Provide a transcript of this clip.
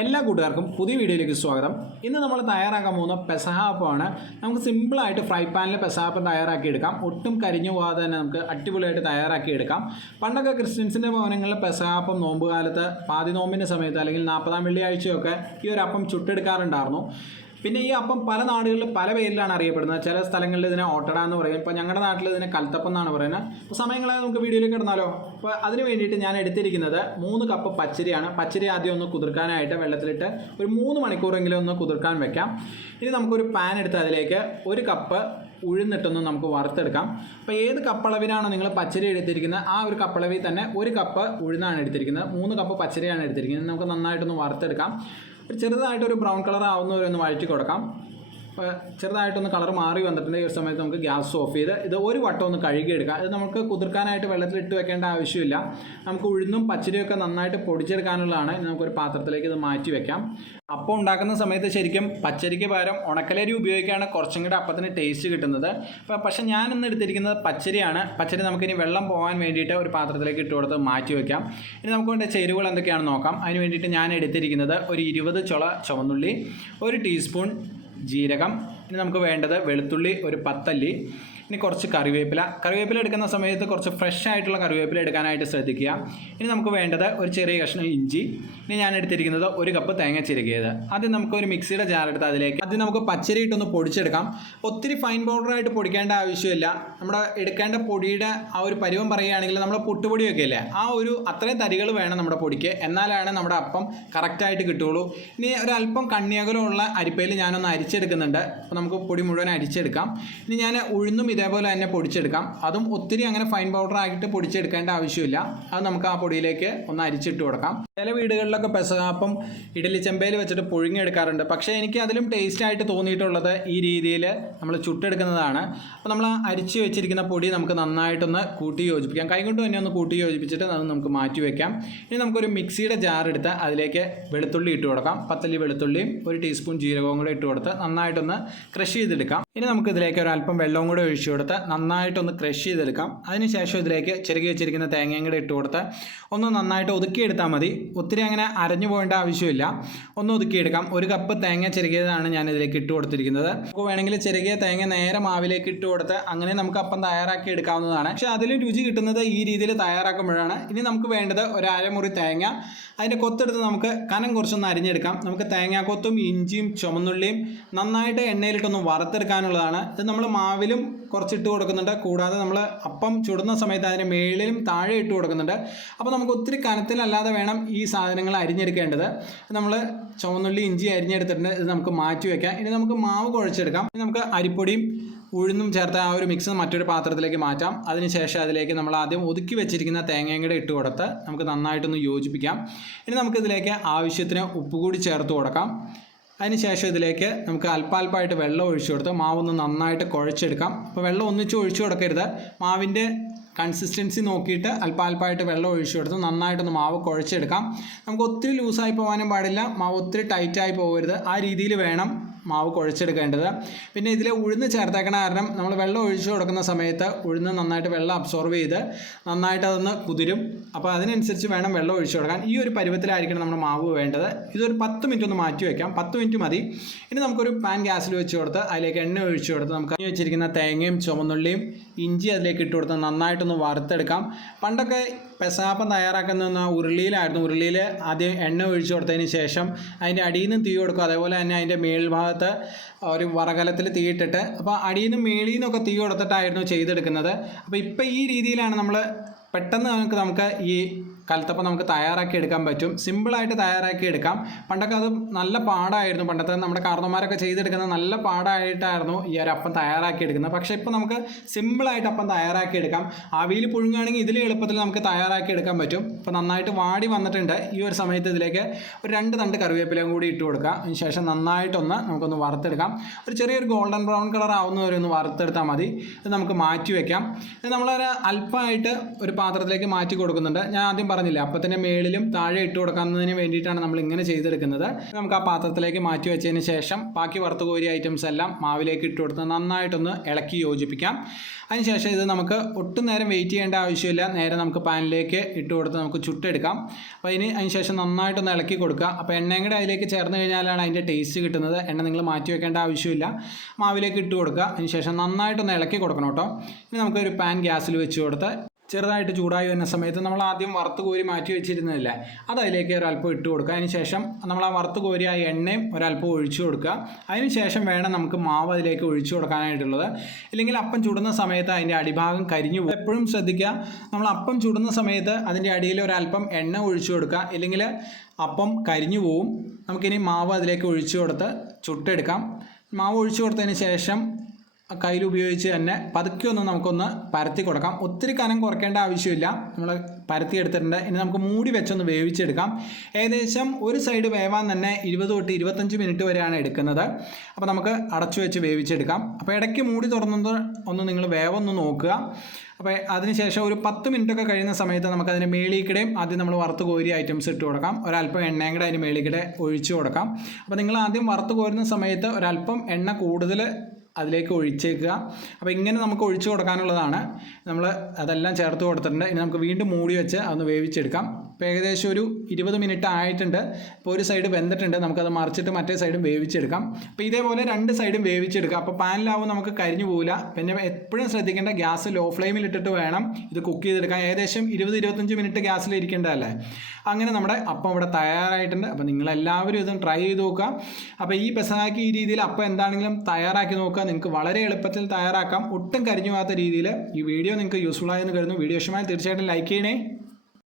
എല്ലാ കൂട്ടുകാർക്കും പുതിയ വീഡിയോയിലേക്ക് സ്വാഗതം. ഇന്ന് നമ്മൾ തയ്യാറാക്കാൻ പോകുന്ന പെസഹ അപ്പമാണ്. നമുക്ക് സിമ്പിളായിട്ട് ഫ്രൈ പാനിൽ പെസഹ അപ്പം തയ്യാറാക്കിയെടുക്കാം. ഒട്ടും കരിഞ്ഞു പോകാതെ തന്നെ നമുക്ക് അടിപൊളിയായിട്ട് തയ്യാറാക്കിയെടുക്കാം. പണ്ടൊക്കെ ക്രിസ്ത്യൻസിൻ്റെ ഭവനങ്ങളിൽ പെസഹ അപ്പം നോമ്പ് കാലത്ത് പാതി നോമ്പിൻ്റെ സമയത്ത് അല്ലെങ്കിൽ 40-ാം വെള്ളിയാഴ്ചയൊക്കെ ഈ ഒരു അപ്പം ചുട്ടെടുക്കാറുണ്ടായിരുന്നു. പിന്നെ ഈ അപ്പം പല നാടുകളിൽ പല പേരിലാണ് അറിയപ്പെടുന്നത്. ചില സ്ഥലങ്ങളിൽ ഇതിനെ ഓട്ടട എന്ന് പറയും. ഇപ്പോൾ ഞങ്ങളുടെ നാട്ടിൽ ഇതിനെ കൽത്തപ്പം എന്നാണ് പറയുന്നത്. അപ്പോൾ സമയങ്ങളെ നമുക്ക് വീഡിയോയിലേക്ക് ഇടന്നാലോ. അപ്പോൾ അതിന് വേണ്ടിയിട്ട് ഞാൻ എടുത്തിരിക്കുന്നത് 3 കപ്പ് പച്ചരിയാണ്. പച്ചരി ആദ്യം ഒന്ന് കുതിർക്കാനായിട്ട് വെള്ളത്തിലിട്ട് ഒരു 3 മണിക്കൂറെങ്കിലും ഒന്ന് കുതിർക്കാൻ വെക്കാം. ഇനി നമുക്കൊരു പാൻ എടുത്ത് അതിലേക്ക് 1 കപ്പ് ഉഴുന്നിട്ടൊന്ന് നമുക്ക് വറുത്തെടുക്കാം. അപ്പോൾ ഏത് കപ്പളവിനാണോ നിങ്ങൾ പച്ചരി എടുത്തിരിക്കുന്നത് ആ ഒരു കപ്പളവിൽ തന്നെ 1 കപ്പ് ഉഴുന്നാണ് എടുത്തിരിക്കുന്നത്. 3 കപ്പ് പച്ചരിയാണ് എടുത്തിരിക്കുന്നത്. നമുക്ക് നന്നായിട്ടൊന്ന് വറുത്തെടുക്കാം. ചെറുതായിട്ടൊരു ബ്രൗൺ കളർ ആവുന്നവരെ ഒന്ന് വഴറ്റി കൊടുക്കാം. അപ്പോൾ ചെറുതായിട്ടൊന്ന് കളർ മാറി വന്നിട്ടുണ്ട്. ഈ ഒരു സമയത്ത് നമുക്ക് ഗ്യാസ് ഓഫ് ചെയ്ത് ഇത് ഒരു വട്ടം ഒന്ന് കഴുകിയെടുക്കാം. ഇത് നമുക്ക് കുതിർക്കാനായിട്ട് വെള്ളത്തിലിട്ട് വെക്കേണ്ട ആവശ്യമില്ല. നമുക്ക് ഉഴുന്നും പച്ചരിയൊക്കെ നന്നായിട്ട് പൊടിച്ചെടുക്കാനുള്ളതാണ്. ഇനി നമുക്കൊരു പാത്രത്തിലേക്ക് ഇത് മാറ്റി വെക്കാം. അപ്പം ഉണ്ടാക്കുന്ന സമയത്ത് ശരിക്കും പച്ചരിക്ക് പകരം ഉണക്കലരി ഉപയോഗിക്കുകയാണ് കുറച്ചും കൂടെ അപ്പത്തിന് ടേസ്റ്റ് കിട്ടുന്നത്. പക്ഷേ ഞാനിന്ന് എടുത്തിരിക്കുന്നത് പച്ചരിയാണ്. പച്ചരി നമുക്കിനി വെള്ളം പോകാൻ വേണ്ടിയിട്ട് ഒരു പാത്രത്തിലേക്ക് ഇട്ട് കൊടുത്ത് മാറ്റി വയ്ക്കാം. ഇനി നമുക്ക് വേണ്ട ചേരുവകൾ എന്തൊക്കെയാണെന്ന് നോക്കാം. അതിന് വേണ്ടിയിട്ട് ഞാൻ എടുത്തിരിക്കുന്നത് ഒരു 20 ചുള ചുവന്നുള്ളി, 1 ടീസ്പൂൺ ജീരകം, ഇനി നമുക്ക് വേണ്ടത് വെളുത്തുള്ളി ഒരു 10 അല്ലി, ഇനി കുറച്ച് കറിവേപ്പില എടുക്കുന്ന സമയത്ത് കുറച്ച് ഫ്രഷ് ആയിട്ടുള്ള കറിവേപ്പില എടുക്കാനായിട്ട് ശ്രദ്ധിക്കുക. ഇനി നമുക്ക് വേണ്ടത് ഒരു ചെറിയ കഷ്ണം ഇഞ്ചി. ഇനി ഞാൻ എടുത്തിരിക്കുന്നത് 1 കപ്പ് തേങ്ങ ചിരകിയത്. ആദ്യം നമുക്ക് ഒരു മിക്സിയുടെ ജാർ എടുത്ത് അതിലേക്ക് ആദ്യം നമുക്ക് പച്ചരി ഇട്ടൊന്ന് പൊടിച്ചെടുക്കാം. ഒത്തിരി ഫൈൻ പൗഡറായിട്ട് പൊടിക്കേണ്ട ആവശ്യമില്ല. നമ്മുടെ എടുക്കേണ്ട പൊടിയുടെ ആ ഒരു പരുവം പറയുകയാണെങ്കിൽ നമ്മൾ പുട്ടുപൊടിയൊക്കെ ഇല്ലേ ആ ഒരു അത്രയും തരികൾ വേണം നമ്മുടെ പൊടിക്ക്. എന്നാലാണ് നമ്മുടെ അപ്പം കറക്റ്റായിട്ട് കിട്ടുകയുള്ളൂ. ഇനി ഒരല്പം കണ്ണിയകലമുള്ള അരിപ്പയിൽ ഞാനൊന്ന് അരിച്ചെടുക്കുന്നുണ്ട്. അപ്പോൾ നമുക്ക് പൊടി മുഴുവൻ അരിച്ചെടുക്കാം. ഇനി ഞാൻ ഉഴുന്നും ഇതേപോലെ തന്നെ പൊടിച്ചെടുക്കാം. അതും ഒത്തിരി അങ്ങനെ ഫൈൻ പൗഡർ ആയിട്ട് പൊടിച്ചെടുക്കേണ്ട ആവശ്യമില്ല. അത് നമുക്ക് ആ പൊടിയിലേക്ക് ഒന്ന് അരിച്ചിട്ട് കൊടുക്കാം. ചില വീടുകളിലൊക്കെ പെസഹ അപ്പം ഇഡലി ചെമ്പയിൽ വെച്ചിട്ട് പുഴുങ്ങിയെടുക്കാറുണ്ട്. പക്ഷേ എനിക്ക് അതിലും ടേസ്റ്റ് ആയിട്ട് തോന്നിയിട്ടുള്ളത് ഈ രീതിയിൽ നമ്മൾ ചുട്ടെടുക്കുന്നതാണ്. അപ്പോൾ നമ്മൾ അരിച്ച് വെച്ചിരിക്കുന്ന പൊടി നമുക്ക് നന്നായിട്ടൊന്ന് കൂട്ടി യോജിപ്പിക്കാം. കൈകൊണ്ട് തന്നെ ഒന്ന് കൂട്ടി യോജിപ്പിച്ചിട്ട് അത് നമുക്ക് മാറ്റി വയ്ക്കാം. ഇനി നമുക്കൊരു മിക്സിയുടെ ജാർ എടുത്ത് അതിലേക്ക് വെളുത്തുള്ളി ഇട്ട് കൊടുക്കാം. 10 അല്ലി വെളുത്തുള്ളിയും 1 ടീസ്പൂൺ ജീരകവും കൂടെ ഇട്ട് കൊടുത്ത് നന്നായിട്ടൊന്ന് ക്രഷ് ചെയ്തെടുക്കാം. ഇനി നമുക്ക് ഇതിലേക്ക് ഒരു അല്പം വെള്ളവും കൂടെ ഒഴിച്ചു കൊടുത്ത് നന്നായിട്ടൊന്ന് ക്രഷ് ചെയ്തെടുക്കാം. അതിനുശേഷം ഇതിലേക്ക് ചിരകി വെച്ചിരിക്കുന്ന തേങ്ങയും കൂടെ ഇട്ട് കൊടുത്ത് ഒന്ന് നന്നായിട്ട് ഒതുക്കിയെടുത്താൽ മതി. ഒത്തിരി അങ്ങനെ അരഞ്ഞു പോകേണ്ട ആവശ്യമില്ല. ഒന്ന് ഒതുക്കിയെടുക്കാം. 1 കപ്പ് തേങ്ങ ചിരകിയതാണ് ഞാൻ ഇതിലേക്ക് ഇട്ട് കൊടുത്തിരിക്കുന്നത്. നമുക്ക് വേണമെങ്കിൽ ചിരകിയ തേങ്ങ നേരെ മാവിലേക്ക് ഇട്ട് കൊടുത്ത് അങ്ങനെ നമുക്ക് അപ്പം തയ്യാറാക്കി എടുക്കാവുന്നതാണ്. പക്ഷേ അതിലും രുചി കിട്ടുന്നത് ഈ രീതിയിൽ തയ്യാറാക്കുമ്പോഴാണ്. ഇനി നമുക്ക് വേണ്ടത് ഒരു അരമുറി തേങ്ങ. അതിൻ്റെ കൊത്തെടുത്ത് നമുക്ക് കനം കുറച്ചൊന്ന് അരിഞ്ഞെടുക്കാം. നമുക്ക് തേങ്ങാക്കൊത്തും ഇഞ്ചിയും ചുമന്നുള്ളിയും നന്നായിട്ട് എണ്ണയിലിട്ടൊന്ന് വറുത്തെടുക്കാനുള്ളതാണ്. ഇത് നമ്മൾ മാവിലും കുറച്ചിട്ട് കൊടുക്കുന്നുണ്ട്. കൂടാതെ നമ്മൾ അപ്പം ചുടുന്ന സമയത്ത് അതിന് മേളിലും താഴെ ഇട്ട് കൊടുക്കുന്നുണ്ട്. അപ്പോൾ നമുക്ക് ഒത്തിരി കനത്തിലല്ലാതെ വേണം ഈ സാധനങ്ങൾ അരിഞ്ഞെടുക്കേണ്ടത്. നമ്മൾ ചുവന്നുള്ളി ഇഞ്ചി അരിഞ്ഞെടുത്തിട്ടുണ്ട്. ഇത് നമുക്ക് മാറ്റി വയ്ക്കാം. ഇനി നമുക്ക് മാവ് കുഴച്ചെടുക്കാം. ഇനി നമുക്ക് അരിപ്പൊടിയും ഉഴുന്നും ചേർത്ത ആ ഒരു മിക്സ് മറ്റൊരു പാത്രത്തിലേക്ക് മാറ്റാം. അതിനുശേഷം അതിലേക്ക് നമ്മൾ ആദ്യം ഒതുക്കി വെച്ചിരിക്കുന്ന തേങ്ങയും കൂടെ ഇട്ട് കൊടുത്ത് നമുക്ക് നന്നായിട്ടൊന്ന് യോജിപ്പിക്കാം. ഇനി നമുക്കിതിലേക്ക് ആവശ്യത്തിന് ഉപ്പ് കൂടി ചേർത്ത് കൊടുക്കാം. അതിനുശേഷം ഇതിലേക്ക് നമുക്ക് അല്പാൽപ്പമായിട്ട് വെള്ളം ഒഴിച്ചു കൊടുത്ത് മാവൊന്ന് നന്നായിട്ട് കുഴച്ചെടുക്കാം. അപ്പോൾ വെള്ളം ഒന്നിച്ച് ഒഴിച്ചു കൊടുക്കരുത്. മാവിൻ്റെ കൺസിസ്റ്റൻസി നോക്കിയിട്ട് അല്പാൽപ്പമായിട്ട് വെള്ളം ഒഴിച്ചു കൊടുത്ത് നന്നായിട്ടൊന്ന് മാവ് കുഴച്ചെടുക്കാം. നമുക്ക് ഒത്തിരി ലൂസായി പോകാനും പാടില്ല, മാവ് ഒത്തിരി ടൈറ്റായി പോകരുത്. ആ രീതിയിൽ വേണം മാവ് കുഴച്ചെടുക്കേണ്ടത്. പിന്നെ ഇതിൽ ഉഴുന്ന് ചേർത്തേക്കണ കാരണം നമ്മൾ വെള്ളം ഒഴിച്ചു കൊടുക്കുന്ന സമയത്ത് ഉഴുന്ന് നന്നായിട്ട് വെള്ളം അബ്സോർവ് ചെയ്ത് നന്നായിട്ട് അതൊന്ന് കുതിരും. അപ്പോൾ അതിനനുസരിച്ച് വേണം വെള്ളം ഒഴിച്ചു കൊടുക്കാൻ. ഈ ഒരു പരുവത്തിലായിരിക്കണം നമ്മുടെ മാവ് വേണ്ടത്. ഇതൊരു 10 മിനിറ്റ് ഒന്ന് മാറ്റി വയ്ക്കാം. 10 മിനിറ്റ് മതി. ഇനി നമുക്കൊരു പാൻ ഗ്യാസിൽ വെച്ച് കൊടുത്ത് അതിലേക്ക് എണ്ണ ഒഴിച്ചു കൊടുത്ത് നമുക്ക് വെച്ചിരിക്കുന്ന തേങ്ങയും ചുവന്നുള്ളിയും ഇഞ്ചി അതിലേക്ക് ഇട്ട് കൊടുത്ത് നന്നായിട്ടൊന്ന് വറുത്തെടുക്കാം. പണ്ടൊക്കെ പെസഹ അപ്പം തയ്യാറാക്കുന്ന ഉരുളിയിലായിരുന്നു. ഉരുളിയിൽ ആദ്യം എണ്ണ ഒഴിച്ചു കൊടുത്തതിന് ശേഷം അതിൻ്റെ അടിയിൽ നിന്ന് തീ കൊടുക്കും. അതേപോലെ തന്നെ അതിൻ്റെ മേൽഭാഗത്ത് ഒരു വറകലത്തിൽ തീയിട്ടിട്ട് അപ്പോൾ അടിയിൽ നിന്നും മേളിൽ നിന്നൊക്കെ തീ കൊടുത്തിട്ടായിരുന്നു ചെയ്തെടുക്കുന്നത്. അപ്പോൾ ഇപ്പോൾ ഈ രീതിയിലാണ് നമ്മൾ പെട്ടെന്ന് നമുക്ക് ഈ കലത്തപ്പം നമുക്ക് തയ്യാറാക്കി എടുക്കാൻ പറ്റും. സിമ്പിളായിട്ട് തയ്യാറാക്കി എടുക്കാം. പണ്ടൊക്കെ അത് നല്ല പാടായിരുന്നു. പണ്ടത്തെ നമ്മുടെ കാരണന്മാരൊക്കെ ചെയ്തെടുക്കുന്നത് നല്ല പാടായിട്ടായിരുന്നു ഈ ഒരു അപ്പം തയ്യാറാക്കി എടുക്കുന്നത്. പക്ഷേ ഇപ്പോൾ നമുക്ക് സിമ്പിളായിട്ട് അപ്പം തയ്യാറാക്കി എടുക്കാം. ആവിയിൽ പുഴുങ്ങുകയാണെങ്കിൽ ഇതിൽ എളുപ്പത്തിൽ നമുക്ക് തയ്യാറാക്കി എടുക്കാൻ പറ്റും. ഇപ്പോൾ നന്നായിട്ട് വാടി വന്നിട്ടുണ്ട്. ഈ ഒരു സമയത്ത് ഇതിലേക്ക് ഒരു 2 തണ്ട് കറിവേപ്പിലയും കൂടി ഇട്ട് കൊടുക്കുക. അതിനുശേഷം നന്നായിട്ടൊന്ന് നമുക്കൊന്ന് വറുത്തെടുക്കാം. ഒരു ചെറിയൊരു ഗോൾഡൻ ബ്രൗൺ കളർ ആവുന്നവരെ ഒന്ന് വറുത്തെടുത്താൽ മതി. ഇത് നമുക്ക് മാറ്റി വയ്ക്കാം. ഇത് നമ്മളൊരു അല്പമായിട്ട് ഒരു പാത്രത്തിലേക്ക് മാറ്റി കൊടുക്കുന്നുണ്ട്. ഞാൻ ആദ്യം പറഞ്ഞില്ലേ അപ്പത്തിൻ്റെ മേളിലും താഴെ ഇട്ട് കൊടുക്കുന്നതിന് വേണ്ടിയിട്ടാണ് നമ്മൾ ഇങ്ങനെ ചെയ്തെടുക്കുന്നത്. നമുക്ക് ആ പാത്രത്തിലേക്ക് മാറ്റി വെച്ചതിന് ശേഷം ബാക്കി വറുത്ത് കോരിയ ഐറ്റംസ് എല്ലാം മാവിലേക്ക് ഇട്ട് കൊടുത്ത് നന്നായിട്ടൊന്ന് ഇളക്കി യോജിപ്പിക്കാം. അതിനുശേഷം ഇത് നമുക്ക് ഒട്ടും നേരം വെയിറ്റ് ചെയ്യേണ്ട ആവശ്യമില്ല. നേരെ നമുക്ക് പാനിലേക്ക് ഇട്ട് കൊടുത്ത് നമുക്ക് ചുട്ടെടുക്കാം. അപ്പോൾ അതിനുശേഷം നന്നായിട്ടൊന്ന് ഇളക്കി കൊടുക്കുക. അപ്പോൾ എണ്ണയും കൂടെ അതിലേക്ക് ചേർന്ന് കഴിഞ്ഞാലാണ് അതിൻ്റെ ടേസ്റ്റ് കിട്ടുന്നത്. എണ്ണ നിങ്ങൾ മാറ്റി വെക്കേണ്ട ആവശ്യമില്ല. മാവിലേക്ക് ഇട്ട് കൊടുക്കുക. അതിനുശേഷം നന്നായിട്ടൊന്ന് ഇളക്കി കൊടുക്കണം കേട്ടോ. ഇനി നമുക്കൊരു പാൻ ഗ്യാസിൽ വെച്ച് കൊടുത്ത് ചെറുതായിട്ട് ചൂടായി വരുന്ന സമയത്ത് നമ്മൾ ആദ്യം വറുത്ത് കോരി മാറ്റി വെച്ചിരുന്നതല്ലേ, അത് അതിലേക്ക് ഒരല്പം ഇട്ട് കൊടുക്കുക. അതിനുശേഷം നമ്മൾ ആ വറുത്ത് കോരിയ എണ്ണയും ഒരല്പം ഒഴിച്ചു കൊടുക്കുക. അതിനുശേഷം വേണം നമുക്ക് മാവ് അതിലേക്ക് ഒഴിച്ചു കൊടുക്കാനായിട്ടുള്ളത്. ഇല്ലെങ്കിൽ അപ്പം ചുടുന്ന സമയത്ത് അതിൻ്റെ അടിഭാഗം കരിഞ്ഞു പോകും. എപ്പോഴും ശ്രദ്ധിക്കുക, നമ്മൾ അപ്പം ചുടുന്ന സമയത്ത് അതിൻ്റെ അടിയിൽ ഒരല്പം എണ്ണ ഒഴിച്ചു കൊടുക്കുക, ഇല്ലെങ്കിൽ അപ്പം കരിഞ്ഞു പോവും. നമുക്കിനി മാവ് അതിലേക്ക് ഒഴിച്ചു കൊടുത്ത് ചുട്ടെടുക്കാം. മാവ് ഒഴിച്ചു കൊടുത്തതിന് ശേഷം കയ്യിൽ ഉപയോഗിച്ച് തന്നെ പതുക്കെ ഒന്ന് നമുക്കൊന്ന് പരത്തി കൊടുക്കാം. ഒത്തിരി കനം കുറയ്ക്കേണ്ട ആവശ്യമില്ല. നമ്മൾ പരത്തി എടുത്തിട്ടുണ്ട്. ഇനി നമുക്ക് മൂടി വെച്ചൊന്ന് വേവിച്ചെടുക്കാം. ഏകദേശം ഒരു സൈഡ് വേവാൻ തന്നെ 20 തൊട്ട് 25 മിനിറ്റ് വരെയാണ് എടുക്കുന്നത്. അപ്പോൾ നമുക്ക് അടച്ചു വെച്ച് വേവിച്ചെടുക്കാം. അപ്പോൾ ഇടയ്ക്ക് മൂടി തുറന്നത് ഒന്ന് നിങ്ങൾ വേവൊന്ന് നോക്കുക. അപ്പോൾ അതിനുശേഷം ഒരു 10 മിനിറ്റൊക്കെ കഴിയുന്ന സമയത്ത് നമുക്കതിന് മേളിക്കിടെയും ആദ്യം നമ്മൾ വറുത്ത് കോരിയ ഐറ്റംസ് ഇട്ട് കൊടുക്കാം. ഒരല്പം എണ്ണയും കൂടെ അതിന് മേളിക്കിടെ ഒഴിച്ചു കൊടുക്കാം. അപ്പോൾ നിങ്ങൾ ആദ്യം വറുത്ത് കോരുന്ന സമയത്ത് ഒരല്പം എണ്ണ കൂടുതൽ അതിലേക്ക് ഒഴിച്ചേക്കുക. അപ്പോൾ ഇങ്ങനെ നമുക്ക് ഒഴിച്ചു കൊടുക്കാനുള്ളതാണ്. നമ്മൾ അതെല്ലാം ചേർത്ത് കൊടുത്തിട്ടുണ്ട്. ഇനി നമുക്ക് വീണ്ടും മൂടി വെച്ച് അതൊന്ന് വേവിച്ചെടുക്കാം. ഇപ്പോൾ ഏകദേശം ഒരു 20 മിനിറ്റ് ആയിട്ടുണ്ട്. ഇപ്പോൾ ഒരു സൈഡ് വെന്തിട്ടുണ്ട്. നമുക്കത് മറിച്ചിട്ട് മറ്റേ സൈഡും വേവിച്ചെടുക്കാം. അപ്പോൾ ഇതേപോലെ 2 സൈഡും വേവിച്ചെടുക്കാം. അപ്പോൾ പാനിലാവും നമുക്ക് കരിഞ്ഞു പോകില്ല. പിന്നെ എപ്പോഴും ശ്രദ്ധിക്കേണ്ട, ഗ്യാസ് ലോ ഫ്ലെയിമിൽ ഇട്ടിട്ട് വേണം ഇത് കുക്ക് ചെയ്തെടുക്കാൻ. ഏകദേശം 20-25 മിനിറ്റ് ഗ്യാസിൽ ഇരിക്കേണ്ടതല്ലേ. അങ്ങനെ നമ്മുടെ അപ്പം ഇവിടെ തയ്യാറായിട്ടുണ്ട്. അപ്പോൾ നിങ്ങളെല്ലാവരും ഇതും ട്രൈ ചെയ്ത് നോക്കുക. അപ്പോൾ ഈ പെസഹാക്ക് ഈ രീതിയിൽ അപ്പം എന്താണെങ്കിലും തയ്യാറാക്കി നോക്കുക. നിങ്ങൾക്ക് വളരെ എളുപ്പത്തിൽ തയ്യാറാക്കാം. ഒട്ടും കരിഞ്ഞു പോകാത്ത രീതിയിൽ. ഈ വീഡിയോ നിങ്ങൾക്ക് യൂസ്ഫുൾ ആയെന്ന് കരുതുന്നു. വീഡിയോ ഇഷ്ടമായി തീർച്ചയായിട്ടും ലൈക്ക് ചെയ്യണേ.